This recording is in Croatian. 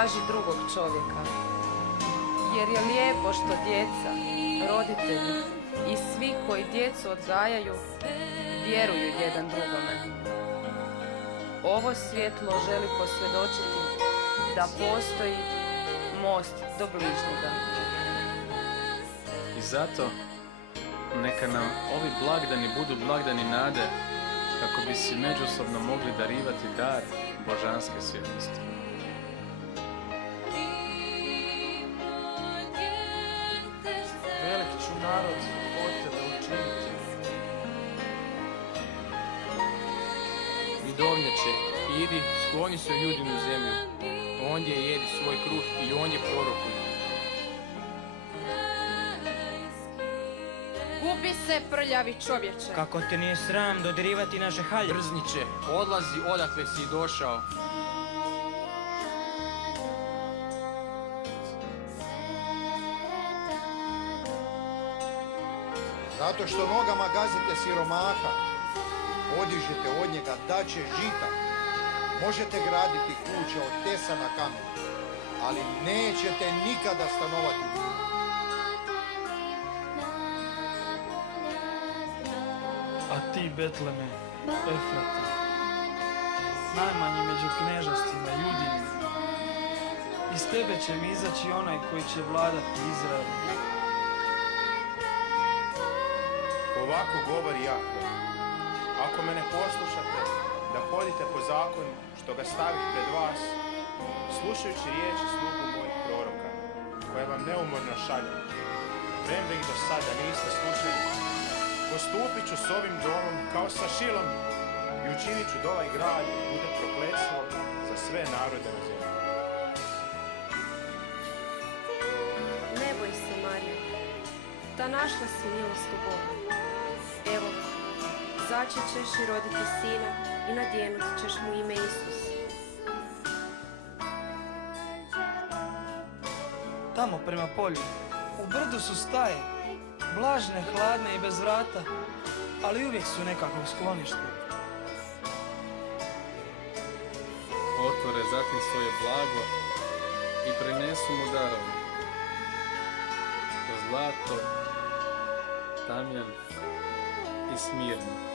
traži drugog čovjeka. Jer je lijepo što djeca, roditelji i svi koji djecu odgajaju vjeruju jedan drugome. Ovo svjetlo želi posvjedočiti da postoji most do bližnjega. I zato neka nam ovi blagdani budu blagdani nade kako bi si međusobno mogli darivati dar božanske svjetlosti. Velik ću narod od tebe učiniti. Vidovnjače, idi, skloni se u Judinu zemlju. Ondje jedi svoj kruh i ondje prorokuj. Gubi se, prljavi čovječe. Kako te nije sram dodirivati naše halje? Drzniče, odlazi odakle si došao. Zato što nogama gazite siromaha, podižete od njega daće žita. Možete graditi kuće od tesa na kamen, ali nećete nikada stanovati u njima. A ti, Betleme, Efrata, najmanji među knežostima, Judini, iz tebe će mi izaći onaj koji će vladati Izraelom. Ovako govori Jahve, ako me ne poslušate, da hodite po zakonu što ga stavih pred vas, slušajući riječi slugu mojih proroka, koje vam neumorno šaljem, premda ih do sada niste slušali, postupit ću s ovim domom kao sa Šilom i učinit ću da ovaj grad bude prokletstvo za sve narode na zemlji. Ne boj se, Marija, da našla si milost u Bogu. Evo, začet ćeš i roditi sina i nadjenut ćeš mu ime Isus. Tamo prema polju, u brdu su staje, vlažne, hladne i bez vrata, ali uvijek su nekakvog skloništa. Otvore zatim svoje blago i prinesu mu darove. Zlato, tamjan i smirno.